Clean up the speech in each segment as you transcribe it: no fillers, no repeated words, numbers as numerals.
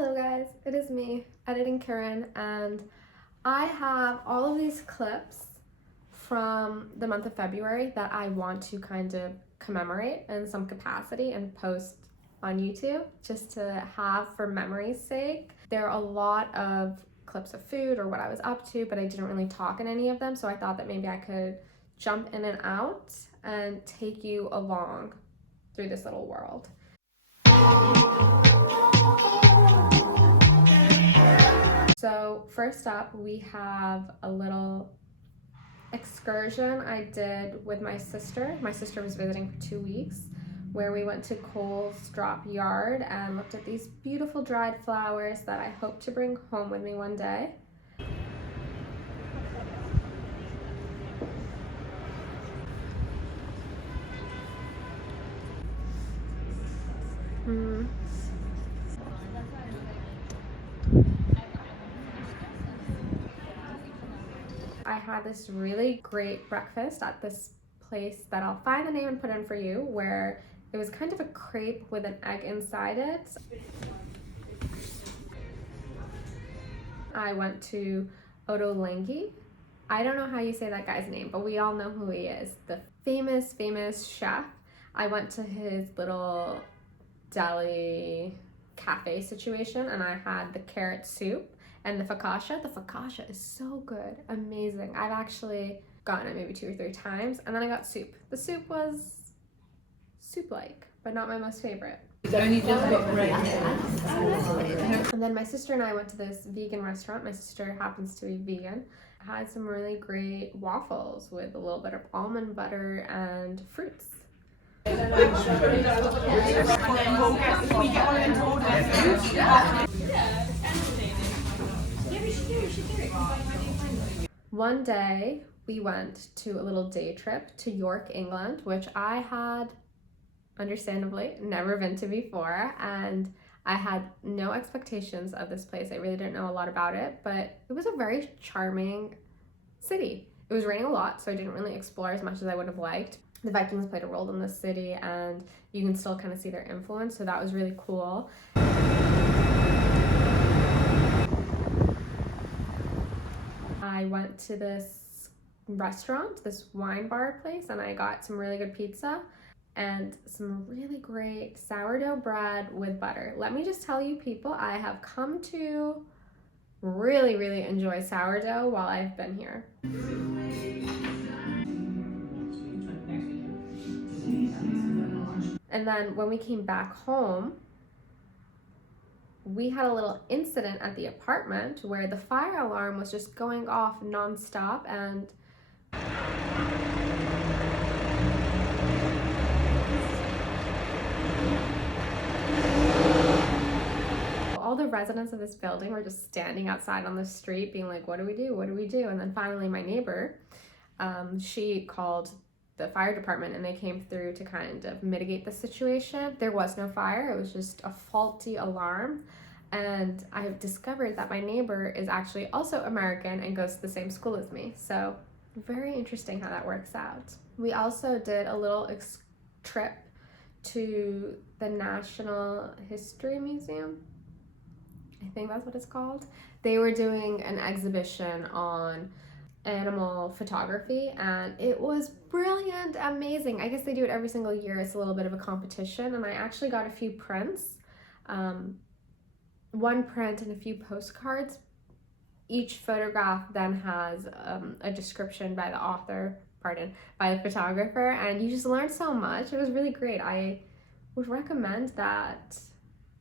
Hello guys, it is me, editing Kiran, and I have all of these clips from the month of February that I want to kind of commemorate in some capacity and post on YouTube just to have for memory's sake. There are a lot of clips of food or what I was up to, but I didn't really talk in any of them, so I thought that maybe I could jump in and out and take you along through this little world. So first up, we have a little excursion I did with my sister. My sister was visiting for 2 weeks, where we went to Cole's Drop Yard and looked at these beautiful dried flowers that I hope to bring home with me one day. I had this really great breakfast at this place that I'll find the name and put in for you, where it was kind of a crepe with an egg inside it. I went to Otolangi. I don't know how you say that guy's name, but we all know who he is. The famous chef. I went to his little deli cafe situation and I had the carrot soup and the focaccia. The focaccia is so good, amazing. I've actually gotten it maybe 2 or 3 times, and then I got soup. The soup was soup-like, but not my most favorite. And then my sister and I went to this vegan restaurant. My sister happens to be vegan. I had some really great waffles with a little bit of almond butter and fruits. One day we went to a little day trip to York, England, which I had, understandably, never been to before, and I had no expectations of this place. I really didn't know a lot about it, but it was a very charming city. It was raining a lot, so I didn't really explore as much as I would have liked. The Vikings played a role in this city, and you can still kind of see their influence, so that was really cool. I went to this restaurant, this wine bar place, and I got some really good pizza and some really great sourdough bread with butter. Let me just tell you, people, I have come to really enjoy sourdough while I've been here. And then when we came back home, we had a little incident at the apartment where the fire alarm was just going off nonstop, and all the residents of this building were just standing outside on the street being like, what do we do? What do we do? And then finally my neighbor, she called the fire department and they came through to kind of mitigate the situation. There was no fire, it was just a faulty alarm. And I've discovered that my neighbor is actually also American and goes to the same school as me. So very interesting how that works out. We also did a little trip to the National History Museum. I think that's what it's called. They were doing an exhibition on animal photography and it was brilliant, amazing. I guess they do it every single year. It's a little bit of a competition, and I actually got a few prints. One print and a few postcards. Each photograph then has a description by the author, by the photographer, and you just learn so much. It was really great. I would recommend that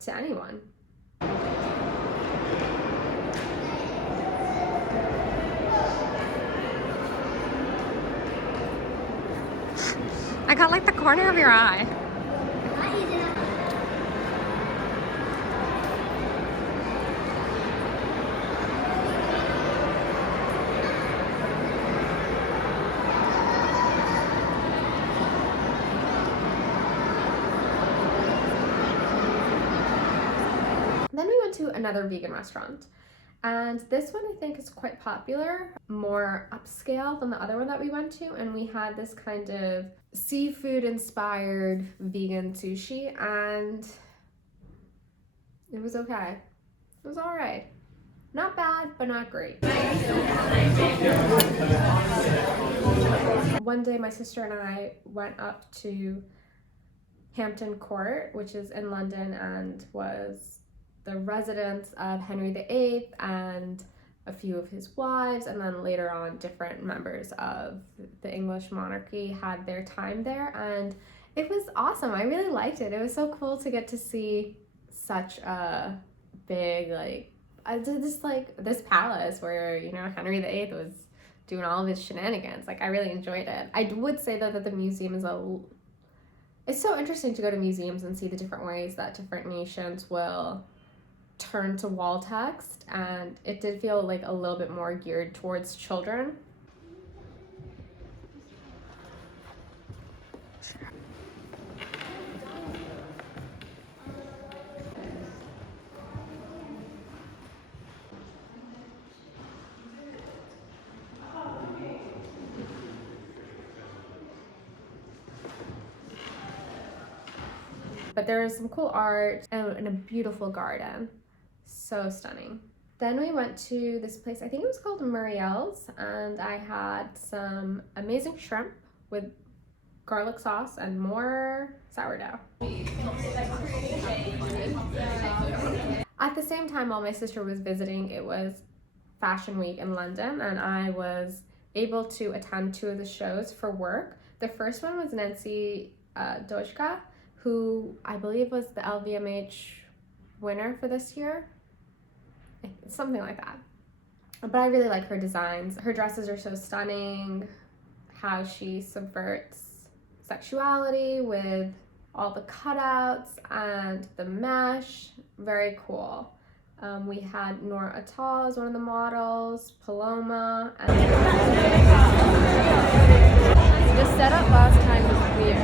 to anyone. I got like the corner of your eye. Then we went to another vegan restaurant, and this one I think is quite popular, more upscale than the other one that we went to, and we had this kind of seafood inspired vegan sushi, and it was okay. It was all right. Not bad, but not great. One day my sister and I went up to Hampton Court, which is in London and was the residence of Henry VIII and a few of his wives, and then later on different members of the English monarchy had their time there, and it was awesome. I really liked it. It was so cool to get to see such a big, like, this palace where, you know, Henry VIII was doing all of his shenanigans. Like, I really enjoyed it. I would say though that the museum is it's so interesting to go to museums and see the different ways that different nations will turn to wall text, and it did feel like a little bit more geared towards children. But there was some cool art and a beautiful garden. So stunning. Then we went to this place, I think it was called Mulberrys, and I had some amazing shrimp with garlic sauce and more sourdough. At the same time, while my sister was visiting, it was Fashion Week in London, and I was able to attend 2 of the shows for work. The first one was Nancy Dojka, who I believe was the LVMH winner for this year. Something like that. But I really like her designs. Her dresses are so stunning, how she subverts sexuality with all the cutouts and the mesh. Very cool. We had Nora Atal as one of the models, Paloma, and the setup last time was weird.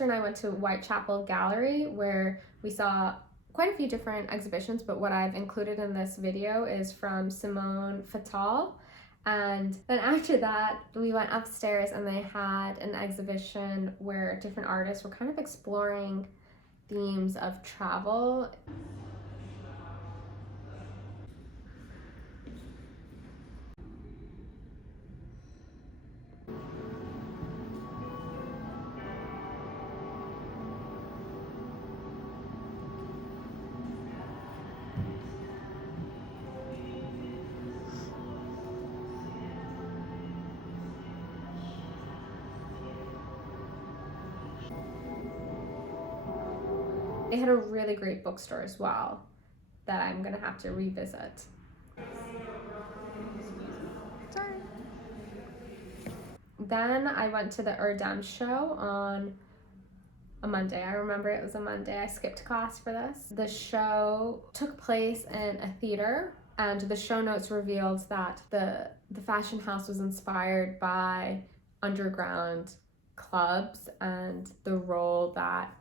And I went to Whitechapel Gallery, where we saw quite a few different exhibitions, but what I've included in this video is from Simone Fattal. And then after that, we went upstairs and they had an exhibition where different artists were kind of exploring themes of travel. They had a really great bookstore as well that I'm gonna have to revisit. Sorry. Then I went to the URDU show on a Monday. I remember it was a Monday. I skipped class for this. The show took place in a theater, and the show notes revealed that the fashion house was inspired by underground clubs and the role that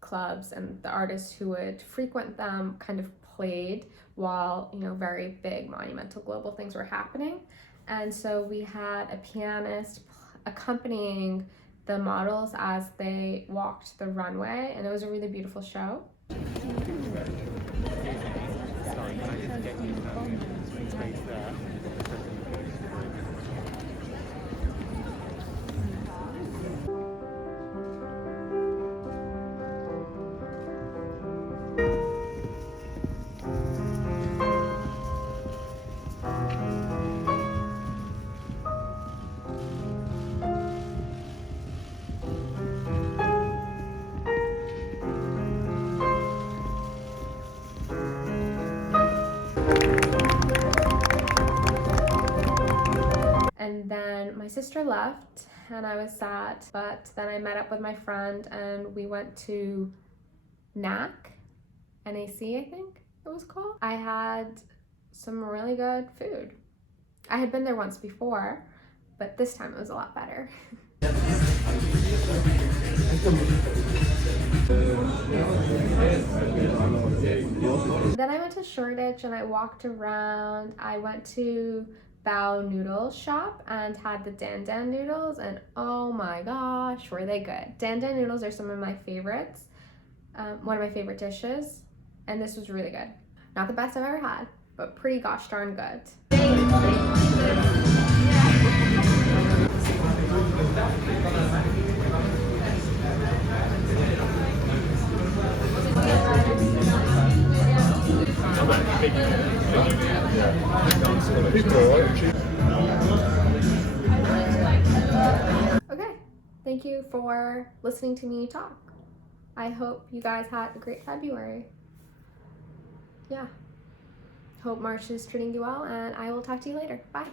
clubs and the artists who would frequent them kind of played while, you know, very big monumental global things were happening. And so we had a pianist accompanying the models as they walked the runway, and it was a really beautiful show. And then my sister left and I was sad, but then I met up with my friend and we went to KHACK, NAC I think it was called. I had some really good food. I had been there once before, but this time it was a lot better. Then I went to Shoreditch and I walked around. I went to Bao Noodle Shop and had the Dan Dan noodles, and oh my gosh, were they good. Dan Dan noodles are some of my favorites, one of my favorite dishes, and this was really good. Not the best I've ever had, but pretty gosh darn good. Okay, thank you for listening to me talk. I hope you guys had a great February. Yeah. Hope March is treating you well, and I will talk to you later. Bye.